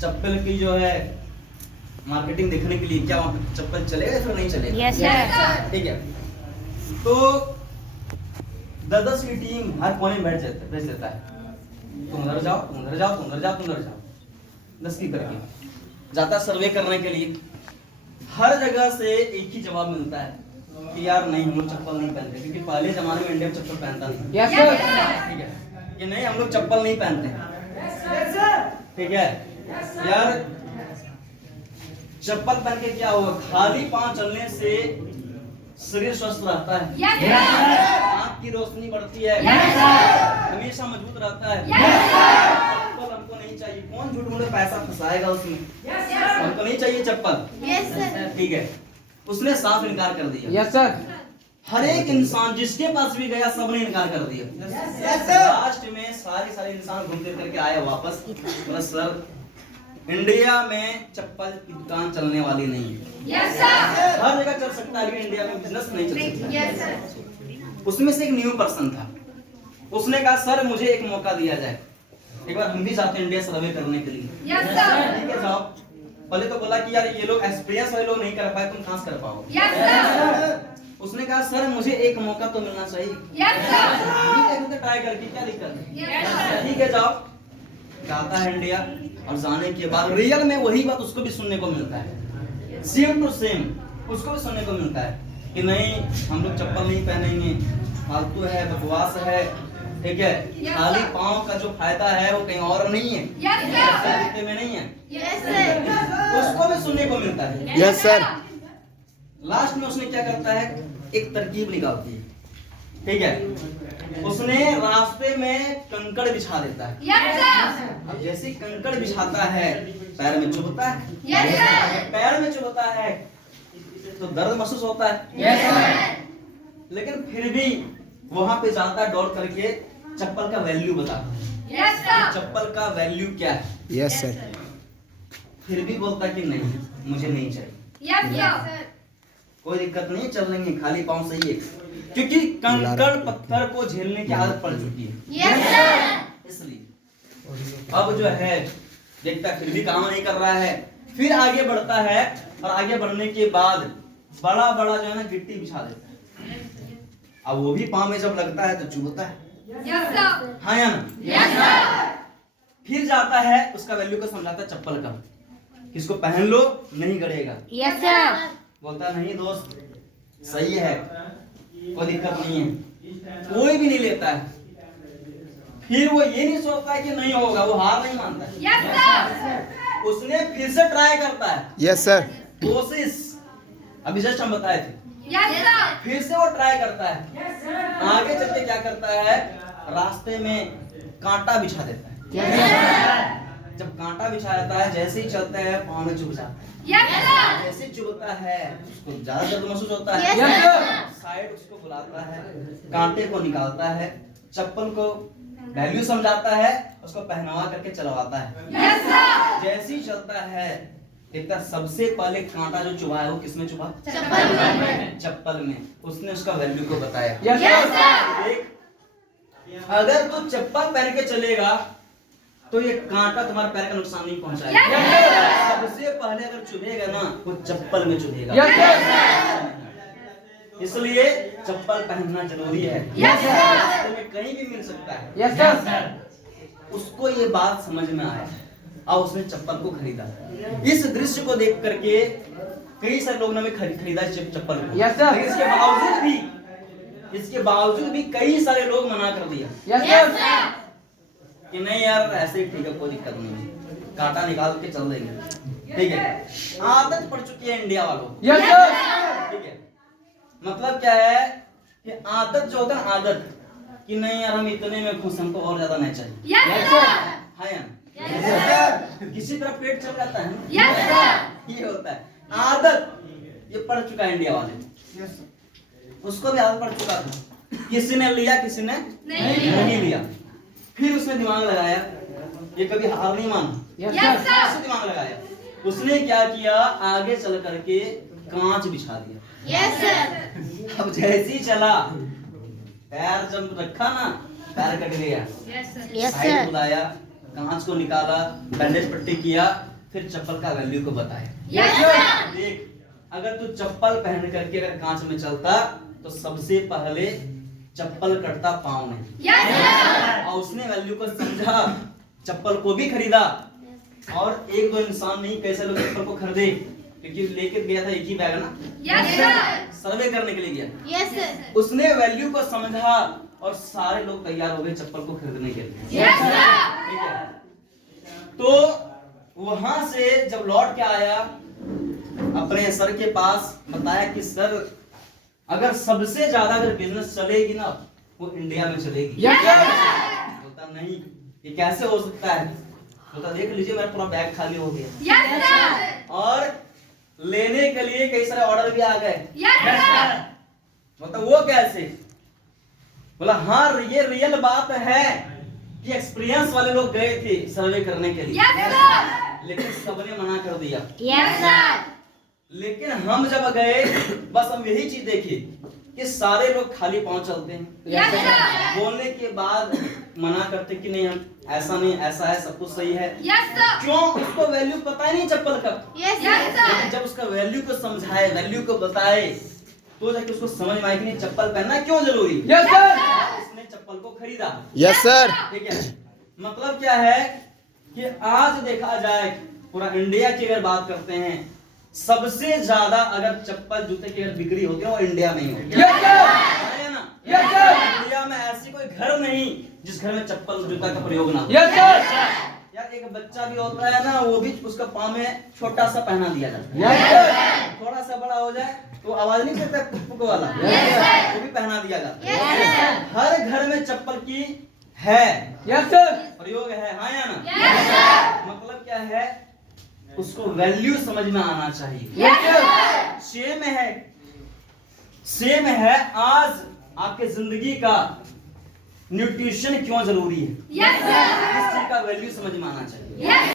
चप्पल की जो है मार्केटिंग देखने के लिए, क्या वहाँ पे चप्पल चलेगा फिर नहीं चलेगा? Yes sir. ठीक है, तो 10-10 की टीम हर कोने में भेज देता है, तुम उधर जाओ, तुम उधर जाओ, तुम उधर जाओ, तुम उधर जाओ, 10 की करके जाता सर्वे करने के लिए। हर जगह से एक ही जवाब मिलता है कि यार नहीं, हम लोग चप्पल नहीं पहनते, क्योंकि पहले जमाने में इंडिया में चप्पल पहनता नहीं। Yes sir. ठीक है, कि नहीं हम लोग चप्पल नहीं पहनते। ठीक है यार, चप्पल पहन के क्या होगा? खाली पांव चलने से शरीर स्वस्थ रहता है, आंख की रोशनी बढ़ती है, हमेशा मजबूत रहता है। चप्पल हमको नहीं चाहिए, कौन झूठ मूठ पैसा फंसाएगा उसमें? हमको नहीं चाहिए चप्पल। ठीक है, उसने साफ इनकार कर दिया। Yes sir. हर एक इंसान जिसके पास भी गया सबने इनकार कर दिया। लास्ट में सारे इंसान घूम फिर करके आए वापस, बोला सर इंडिया में चप्पल की दुकान चलने वाली नहीं है। हर जगह चल सकता है, इंडिया में बिजनेस नहीं चल सकता। उसमें से एक न्यू पर्सन था, उसने कहा सर मुझे एक मौका दिया जाए, एक बार हम भी जाते हैं इंडिया सर्वे करने के लिए। ठीक है जाओ। पहले तो बोला कि यार ये लोग एक्सपीरियंस वाले लोग नहीं कर पाए, तुम कहां से कर पाओगे? उसने कहा सर मुझे एक मौका तो मिलना चाहिए। ठीक है ट्राई करके क्या दिक्कत है? ठीक है जाओ। जाता है इंडिया, और जाने के बाद रियल में वही बात उसको भी सुनने को मिलता है, सेम टू सेम उसको भी सुनने को मिलता है कि नहीं हम लोग चप्पल नहीं पहनेंगे, फालतू है, बकवास है। ठीक है, खाली पाँव का जो फायदा है वो कहीं और नहीं है, जूते में नहीं है, उसको भी सुनने को मिलता है। Yes sir. लास्ट में उसने क्या करता है, एक तरकीब निकालती है। ठीक है, उसने रास्ते में कंकड़ बिछा देता है। अब जैसे कंकड़ बिछाता है पैर में चुभता है, पैर में चुभता है तो दर्द महसूस होता है, लेकिन फिर भी वहां पे जाता है दौड़ करके, चप्पल का वैल्यू बताता है, चप्पल का वैल्यू क्या है। Yes sir. फिर भी बोलता है कि नहीं मुझे नहीं चाहिए, कोई दिक्कत नहीं, चल लेंगे, खाली पाँव सही है, क्योंकि कंकड़ पत्थर को झेलने की आदत पड़ चुकी है। इसलिए अब जो है देखता फिर भी काम नहीं कर रहा है, फिर आगे बढ़ता है, और आगे बढ़ने के बाद बड़ा जो है ना गिट्टी बिछा देता है। अब वो भी पाँव में जब लगता है तो चुभता है, हाँ या ना? फिर जाता है, उसका वैल्यू को समझाता है चप्पल का, किसको पहन लो नहीं गड़ेगा। Yes sir. बोलता नहीं दोस्त सही है, कोई दिक्कत नहीं है, कोई भी नहीं लेता है। फिर वो ये नहीं सोचता है कि नहीं होगा, वो हार नहीं मानता है। उसने फिर से ट्राई करता है। Yes sir. कोशिश अभी जस्ट हम बताए थे। फिर से वो ट्राई करता है, आगे चल के क्या करता है, रास्ते में कांटा बिछा देता है। जब कांटा बिछा जाता है, जैसे ही चलता है पाँव में चुभ जाता है, जैसे चुभता है उसको ज्यादा दर्द महसूस होता है। साइड उसको बुलाता है, कांटे को निकालता है, चप्पल को वैल्यू समझाता है, उसको पहनावा करके चलवाता है। जैसे ही चलता है देखता सबसे पहले कांटा जो चुभा है वो किसमें चुभा? चप्पल में। उसने उसका वैल्यू को बताया। देख अगर तू चप्पल पहन के चलेगा तो ये कांटा तुम्हारे पैर का नुकसान नहीं पहुंचाएगा। सबसे पहले अगर चुभेगा ना वो चप्पल में चुभेगा। इसलिए चप्पल पहनना जरूरी है। तुम्हें कहीं भी मिल सकता है। उसको ये बात समझ में आया और उसने चप्पल को खरीदा। इस दृश्य को देख करके कई सारे लोगों ने खरीदा चप्पल को। इसके बावजूद भी कई सारे लोग मना कर दिया कि नहीं यार ऐसे ही ठीक है, कोई दिक्कत नहीं, कांटा निकाल के चल देंगे। ठीक है, आदत पड़ चुकी है इंडिया वालों। ठीक है, मतलब क्या है कि आदत जो होता है आदत कि नहीं यार हम इतने में खुश, हमको और ज्यादा नहीं चाहिए। हाँ यार, किसी तरह पेट चल जाता है ना, ये होता है आदत। ये पड़ चुका है इंडिया वाले, उसको भी आदत पड़ चुका था। किसी ने लिया किसी ने नहीं लिया। फिर उसने दिमाग लगाया, ये कभी हार नहीं माना। दिमाग लगाया, उसने क्या किया, आगे चल करके कांच बिछा दिया। अब जैसे ही चला, पैर जब रखा ना पैर कट गया। साइड बुलाया, कांच को निकाला, बैंडेज पट्टी किया, फिर चप्पल का वैल्यू को बताया। देख, अगर तू चप्पल पहन करके अगर कांच में चलता तो सबसे पहले चप्पल कटता पाँव में, और उसने वैल्यू को समझा, चप्पल को भी खरीदा। और एक दो इंसान नहीं, कैसे लोग चप्पल को खरीदे, क्योंकि लेके गया था एक ही बैग ना, सर्वे करने के लिए गया। उसने वैल्यू को समझा और सारे लोग तैयार हो गए चप्पल को खरीदने के लिए। ठीक है, तो वहां से जब लौट के आया अपने सर के पास, बताया कि सर अगर सबसे ज्यादा अगर बिजनेस चलेगी ना वो इंडिया में चलेगी। बोलता नहीं, ये कैसे हो सकता है? बोलता देख लीजिए मेरा पूरा बैग खाली हो गया और लेने के लिए कई सारे ऑर्डर भी आ गए। बोलता वो कैसे? बोला हाँ, ये रियल बात है कि एक्सपीरियंस वाले लोग गए थे सर्वे करने के लिए, लेकिन सबने मना कर दिया। लेकिन हम जब गए, बस हम यही चीज देखी कि सारे लोग खाली पांव चलते हैं। बोलने के बाद मना करते कि नहीं, हम ऐसा नहीं, ऐसा है, सब कुछ सही है। क्यों? उसको वैल्यू पता ही नहीं चप्पल का। लेकिन जब उसका वैल्यू को समझाए, वैल्यू को बताए, तो जाके उसको समझ में आए कि नहीं चप्पल पहनना क्यों जरूरी। उसने चप्पल को खरीदा। Yes sir. ठीक है, मतलब क्या है कि आज देखा जाए पूरा इंडिया की अगर बात करते हैं, सबसे ज्यादा अगर चप्पल जूते की अगर बिक्री होती है वो इंडिया में ही होती है ना। इंडिया में ऐसी कोई घर नहीं जिस घर में चप्पल जूता का प्रयोग ना हो। यार एक बच्चा भी होता है ना, वो भी उसका पाँव में छोटा सा पहना दिया जाता है। थोड़ा सा बड़ा हो जाए तो आवाज नहीं करता पुक वाला, वो भी पहना दिया जाता है। हर घर में चप्पल की है प्रयोग है, हाँ या ना। मतलब क्या है, उसको वैल्यू समझ में आना चाहिए। सेम है आज आपके जिंदगी का न्यूट्रिशन क्यों जरूरी है, इस चीज का वैल्यू समझ में आना चाहिए।